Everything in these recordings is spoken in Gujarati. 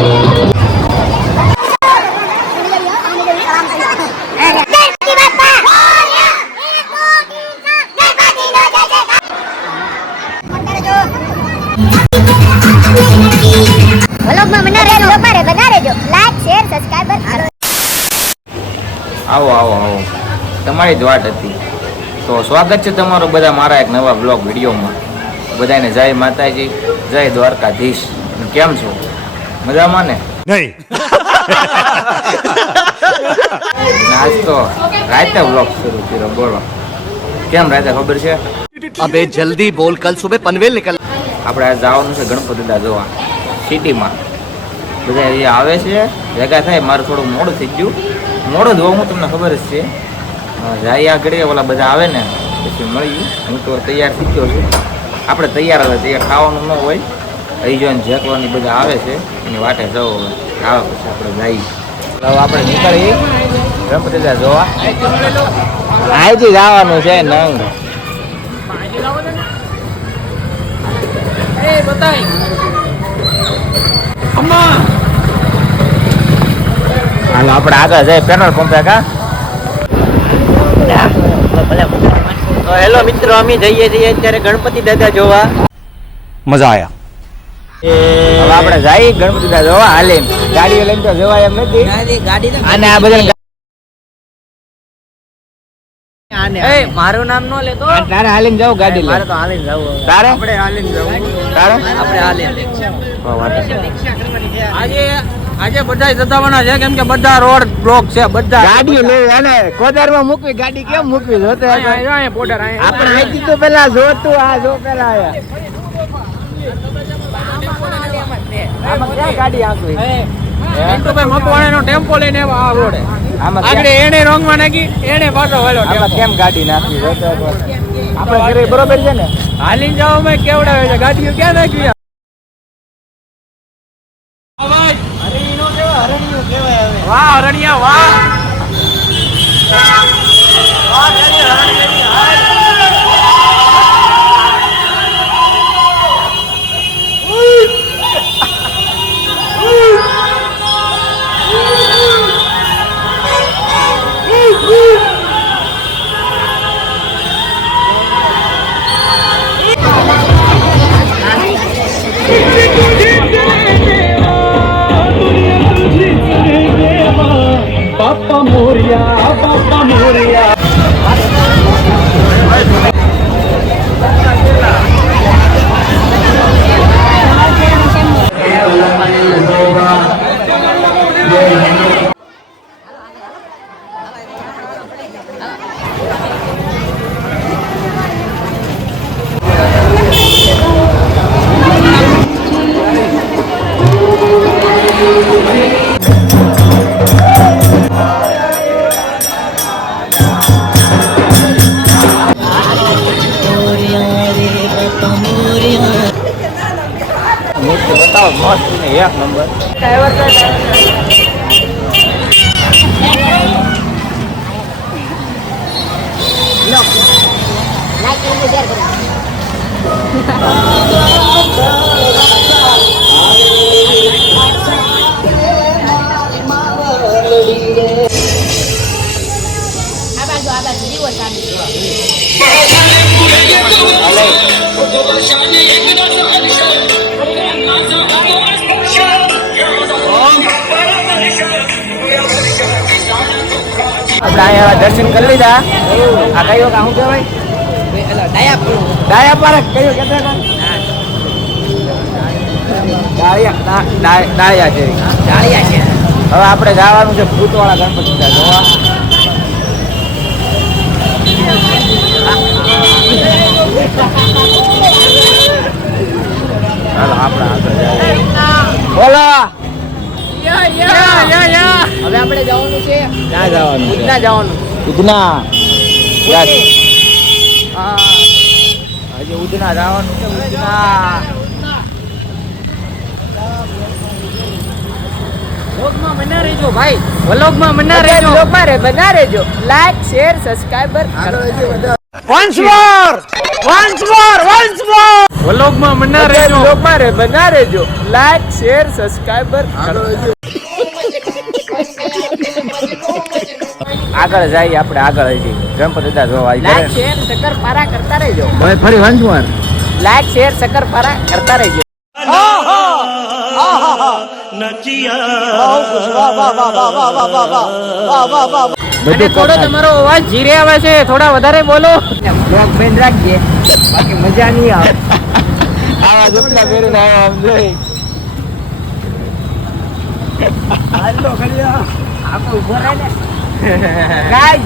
આવો આવો આવો, તમારી જ વાટ હતી. તો સ્વાગત છે તમારું બધા મારા એક નવા બ્લોગ વિડીયોમાં. બધાને જય માતાજી, જય દ્વારકાધીશ. કેમ છો? મજામાં ને? નહીં. આજ તો રાતે બ્લોગ શરૂ કર્યો. બોલો કેમ રાતે ખબર છે? અબે જલ્દી બોલ, કલ સુબહ પનવેલ નીકળ. આપણે આ જવાનું છે ગણપતિ દાદા જોવા સિટીમાં. બધા અહીંયા આવે છે, ભેગા થાય. મારું થોડું મોડું થઈ ગયું. મોડું જ હોવું તમને ખબર જ છે. જાય આગળ ઓલા બધા આવે ને પછી મળ્યું. હું તો તૈયાર થઈ ગયો છું. આપણે તૈયાર આવે, તૈયાર ખાવાનું ન હોય. અહીં જોઈને જેકવાની બધા આવે છે, એની વાટે જવું આવે. પછી આપણે જઈએ. હવે આપણે નીકળીએ ગણપતિ દાદા જોવા. અહીંથી જવાનું છે નંગ. હાલો આપણે આગળ જાય પેટ્રોલ પંપે. કા તો હેલો મિત્રો, અમે જઈએ છીએ અત્યારે ગણપતિ દાદા જોવા. મજા આયા. હવે આપણે જઈએ ગણપતિ દાદા જોવા. હાલે ગાડીઓ લઈને તો જવાય એમ નથી. અને આ બધા મારું નામ નો લેતો. તારે હાલીને જાવ ગાડી? મારે તો હાલીને જવું. તારે આપણે હાલીને જવું. તારે આપણે હાલીને. આજે બધા જતાવાના છે, કેમ કે બધા રોડ બ્લોક છે. બધા ગાડીઓ લેવી અને કોદારમાં મૂકવી. ગાડી કેમ મૂકવી? જોતો આપણે અહીંથી તો પેલા જોતું. આ જો પેલા આમાં ક્યાં ગાડી આંકવી? ભાઈ મકવાણાનો ટેમ્પો લઈને આ રોડે આમાં આગળ એને રોંગમાં નાખી એને પાછો વેલો. આમાં કેમ ગાડી નાખવી? જોતો આપણે ઘરે બરોબર છે ને? હાલીને જવામાં કેવડાવે છે. ગાડીઓ ક્યાં નાખી? વાહ હરણિયા વાહ. Papa Moria, Papa Moria. બતાવો મસ્ત ને એક નંબર. આપણે અહીંયા દર્શન કરી લીધા. આ કયો કામ કહેવાય? ડાયા પાર્ક કયો કેતા? ડાળિયા છે. હવે આપણે જવાનું છે ભૂતવાળા ગણપતિ જોવા. હાલો આપણે આગળ બોલો. હવે આપણે જવાનું છે. ક્યાં જવાનું? ઉધના જવાનું. ઉધના. હજી ઉધના જવાનું છે. ઉધના વ્લોગમાં બના રહેજો ભાઈ. વ્લોગમાં બના રહેજો. બના રહેજો. Like, share, subscriber. વ્લોગમાં મના રહેજો. બના રહેજો. લાઈક શેર સબસ્ક્રાઇબર આગળ જઈએ આપણે આગળ હજી ગણપતિ દાદા જોવા લાઈક શેર શક્કરપારા કરતા રહેજો. ભાઈ ફરી વંશ વાર લાઈક શેર શક્કરપારા કરતા રહેજો. અને થોડો તમારો અવાજ ધીરે આવે છે, થોડા વધારે બોલો. બ્લોગ બેન રાખજે, બાકી મજા નહીં આવે. આવા જપલા પહેરીને આવા આમ જોઈ. હાલો ખડિયા. આપો ઉભો રહે ને. ગાઈસ,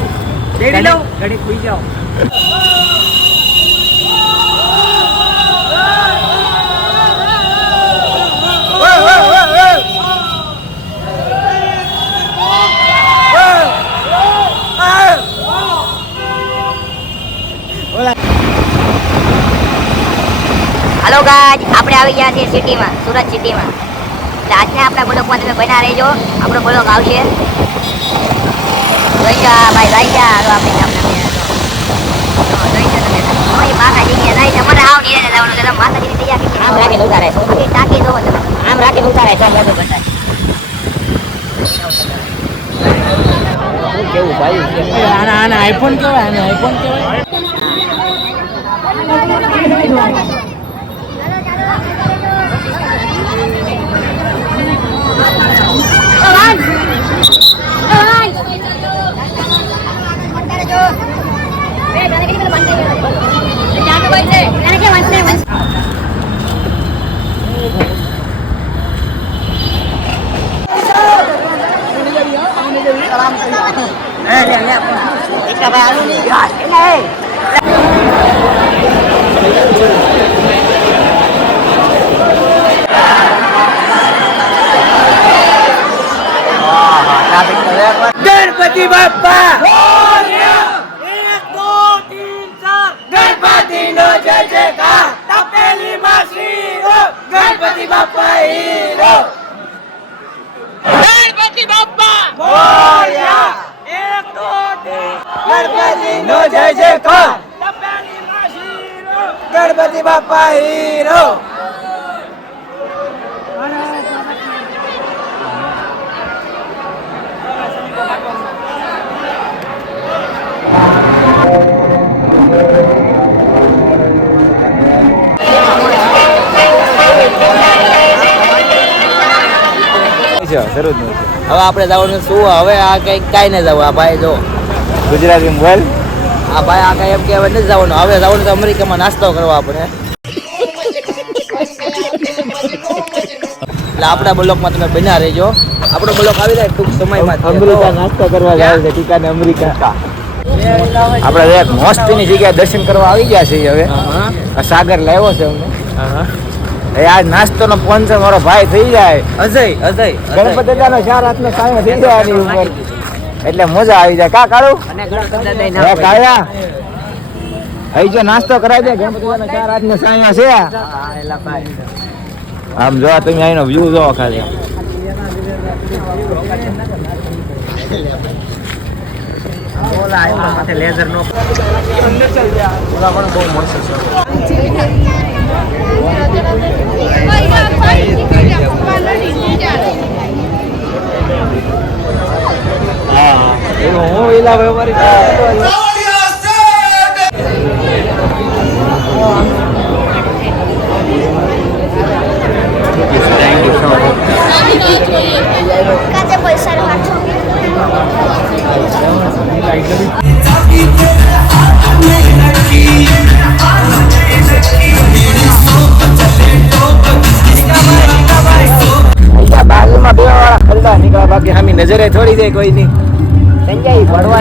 દેડી લો. ઘડી ખુઈ જાઓ. हेलो गाइस, આપણે આવી ગયા છીએ સિટીમાં, સુરત સિટીમાં. એટલે આજના આપણા બ્લોગમાં તમે બના રહેજો. આપણો બ્લોગ આવશે. જોઈ જા ભાઈ, જોઈ જા. હાલો આપણે ગામના જોઈ જા તમે. ઓય માતાજી કે નહીં, તમારે આવ નહીં જવાનું છે. માતાજીની તૈયારી કરી આમ રાખીને ઉતારે. બાકી ટાકી દો તમે. આમ રાખીને ઉતારે છે મોટું બતાય. કેવું ભાઈ આના આઈફોન કેવાય, આને આઈફોન કેવાય. ગણપતિ બાપ્પા એક દો તીન ચાર ગણપતિ નો જય જયકાર તપેલી માસી ગણપતિ બાપ્પા હીરો ગણપતિ બાપ્પા મોરયા એક દો તીન ગણપતિ નો જય જયકાર તપેલી માસી ગણપતિ બાપ્પા હીરો. હવે આપણે જવાનું શું? હવે આ કઈ કાંઈ નહીં જવું. આ ભાઈ જો ગુજરાતી બોલ. આ ભાઈ આ કઈ એમ કહેવાય નથી જવાનું. હવે જવાનું તો અમેરિકામાં નાસ્તો કરવા આપણે. એટલે આપણા બ્લોકમાં તમે બન્યા રહેજો. આપણો બ્લોક આવી જાય ટૂંક સમયમાં. અમેરિકા નાસ્તો કરવા જાય છે. ટીકાને અમેરિકા. આપણે એક મસ્તીની જગ્યાએ દર્શન કરવા આવી ગયા છે હવે. આ સાગર લાવ્યો છે અમને. આ નાસ્તો નો સ્પોન્સર મારો ભાઈ થઈ જાય અજય ગણપતિ દાદાનો 4 હાથનો સાયો થઈ જાય આની ઉપર, એટલે મજા આવી જાય. કા કાળુ અને ગણપતિ દાદા હે કાયા હઈ જો નાસ્તો કરાવી દે. ગણપતિ દાદાનો 4 હાથનો સાયો છે. આમ જો તમે અહીંનો વ્યૂ જોવો ખાલી. લેઝર નો બહુ મસ્ત છે. હું એલા વ્યવહારિક કાચે પૈસા રાખો. બાજુમાં બે વાળા ખરડા નીકળ્યા, બાકી હામી નજરે થોડી જાય કોઈ ની. સંજય ભણવા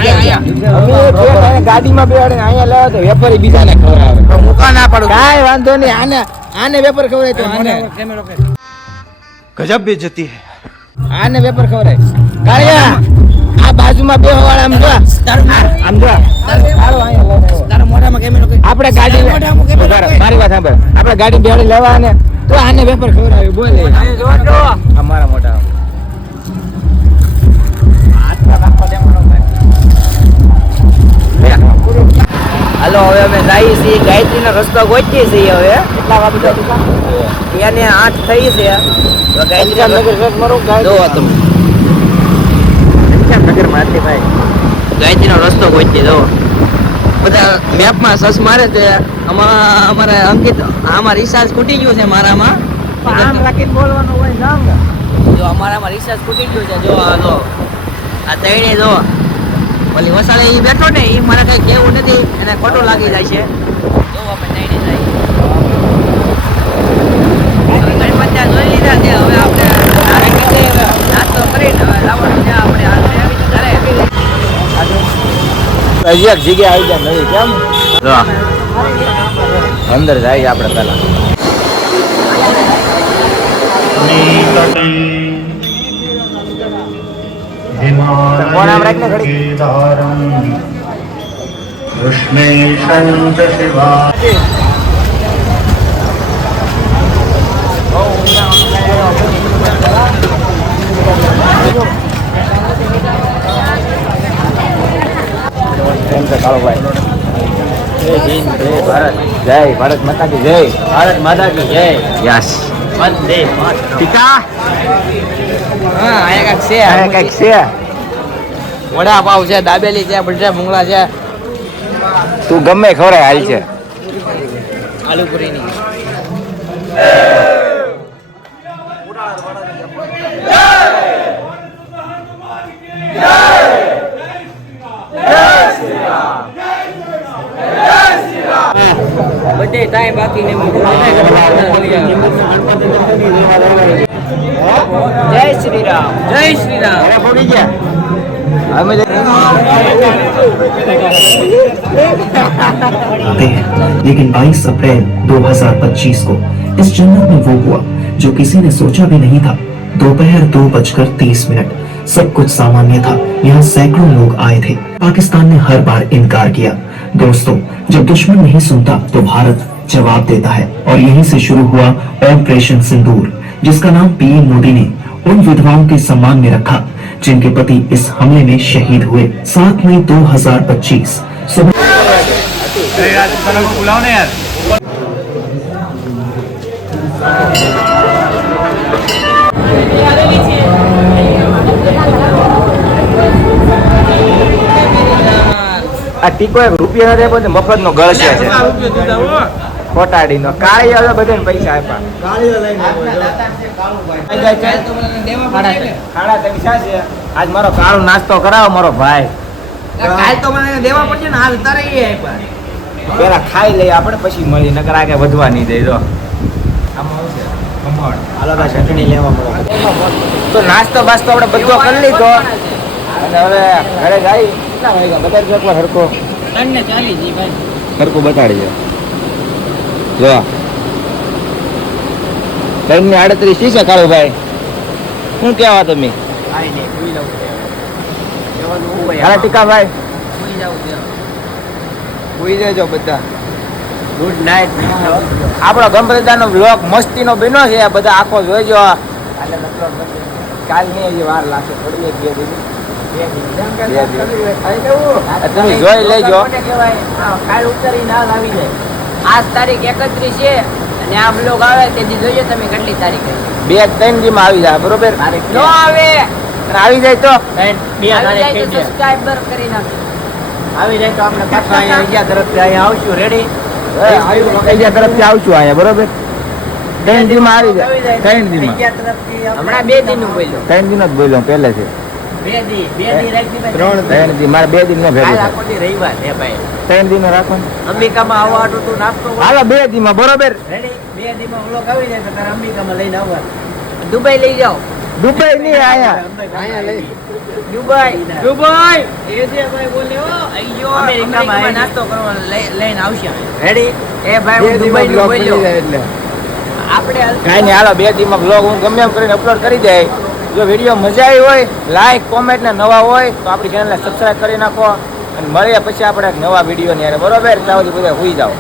અમે ગાડીમાં બેહાડીને અહીંયા લાવ્યો તો વેપારી બીજાને ખવડાવે. મુકા ના પડું. કાંઈ વાંધો નહીં. આને વેપાર ખવડાય તો આને गजब बेइज्जती है. આને વેપાર ખવડાય. કાળિયા આ બાજુમાં બે વાળા આમ જો આમ જો તારા મોઢામાં કેમેરો આપણે ગાડી મારી વાત સાંભળ. આપણે ગાડી બેહાડી લેવા ને તો આને વેપાર ખવડાવે. બોલે અમારા મોટા હાથમાં રાખવા દેવાનો ભાઈ. હાલો હવે અમે જઈએ છીએ ગાયત્રીનો રસ્તો ગોતીએ છીએ હવે કેટલા વાગે એને 8 થઈ છે તો ગાયત્રી નગર સર મારો જો તમે નગર મારતી ભાઈ ગાયત્રીનો રસ્તો ગોતીએ જો બધા મેપમાં સસ મારે છે અમારે અંકિત આમાં રિચાર્જ ખૂટી ગયું છે મારામાં આમ રાખીને બોલવાનું હોય જામ જો અમારામાં રિચાર્જ ખૂટી ગયું છે જો આ જો આ તૈણે જો ઓલી વસાડે એ બેઠો ને એ મને કઈ કેવું નથી એને ખોટું લાગી જાય છે જો આપણે તૈણે જાય ગણપતિ જોઈ લીધા છે હવે આપણે નાસ્તો કરીને હવે લાવવાનું છે આપણે હજી એક જગ્યાએ આવી જાય નવી કેમ જો અંદર જાય આપણે પેલા જય ભારત માતા કી જય ભારત માતા કી જય યસ વંદે ટીકા હા આયા કાક છે આ કઈક છે વડાપાવ છે દાબેલી છે બટેટા ભૂંગળા છે તું ગમે ખવડાય હાલ છે આલુ પૂરીની બધે ટાઈમ બાકી ને જય શ્રી રામ જય શ્રી રામ પડી ગયા અમે आते हैं लेकिन 22 अप्रैल 2025 को इस जन्नत में वो हुआ जो किसी ने सोचा भी नहीं था। दोपहर 2:30 सब कुछ सामान्य था। यहाँ सैकड़ों लोग आए थे। पाकिस्तान ने हर बार इनकार किया। दोस्तों, जब दुश्मन नहीं सुनता तो भारत जवाब देता है और यहीं से शुरू हुआ ऑपरेशन सिंदूर, जिसका नाम पीएम मोदी ने उन विधवाओं के सम्मान में रखा जिनके पति इस हमले में शहीद हुए। 7 मई 2025 सुबह આ ટીકો એક રૂપિયા નથી પણ મફત નો ગળશે છે ખોટાડીનો કાળી હવે બધાને પૈસા આપ્યા પૈસા છે આજ મારો કાળો નાસ્તો કરાવો મારો ભાઈ કાલ તો મને દેવા પડશે ને હાલ તારે એ પેલા ખાઈ લઈએ આપણે પછી મળી નકર આગળ વધવા નહીં દે તો હાલો ભાઈ ચટણી લેવા મળે તો નાસ્તો બાસ્તો આપણે બધો કરી લીધો અને હવે ઘરે જાય કેટલા વાગ્યા બતાડી એકવાર હરકો 3:40 જી ભાઈ હરકો બતાડી જો 3:38 શી છે કાળુ ભાઈ શું કહેવા તમે હાલા ટીકા ભાઈ સુઈ જજો બધા ગુડ નાઇટ આપણો ગંભીરતાનો બ્લોગ મસ્તીનો બન્યો છે બધા આખો જોઈજો કાલની હજી વાર લાગશે થોડી એક બે તમે જોઈ લેજો કાલ ઉતરી ના આવી જાય આજ તારીખ 31 છે અને આ બ્લોગ આવે તેથી જોઈએ તમે કેટલી તારીખ 2-3 દીમાં આવી જાય બરોબર નો આવે અને આવી જાય તો સબસ્ક્રાઇબર કરી નાખો આવી જાય તો આપણે પાછા અહીંયા બીજા તરફથી અહીંયા આવશું રેડી બીજા તરફથી આવશું અહીંયા બરોબર 3 દીમાં આવી જાય 3 દીમાં હમણાં 2 દિન નું બોલ્યો 3 દિન જ બોલ્યો પહેલેથી 2 દી રાખી ભાઈ 3 દી મારે 2 દિન નો ભેગું કાલ થાય. આખો દી રવિવાર છે ભાઈ 3 દિન રાખો ને. અંબિકામાં આવવા હાટુ તું નાસ્તો હાલો 2 દીમાં બરોબર રેડી 2 દીમાં વ્લોગ આવી જાય તો તારે અંબિકામાં લઈને આવવા દુબઈ લઈ જાઓ દુબઈ નહીં અહીંયા લઈ દુબઈ એ જે ભાઈ બોલ્યો અయ్యో અમેરિકામાં નાસ્તો કરવા લઈને આવશે રેડી એ ભાઈ હું દુબઈ નું બોલ્યો એટલે આપણે કાંઈ નહીં હાલો 2 દીમાં બ્લોગ હું ગમે એમ કરીને અપલોડ કરી દે. જો વિડીયો મજા આવી હોય લાઈક કોમેન્ટ ને નવા હોય તો આપણી ચેનલને સબસ્ક્રાઈબ કરી નાખો અને મળીએ પછી આપણે એક નવા વિડીયો ની બરોબર ત્યાં સુધી બધા સુઈ જાઓ.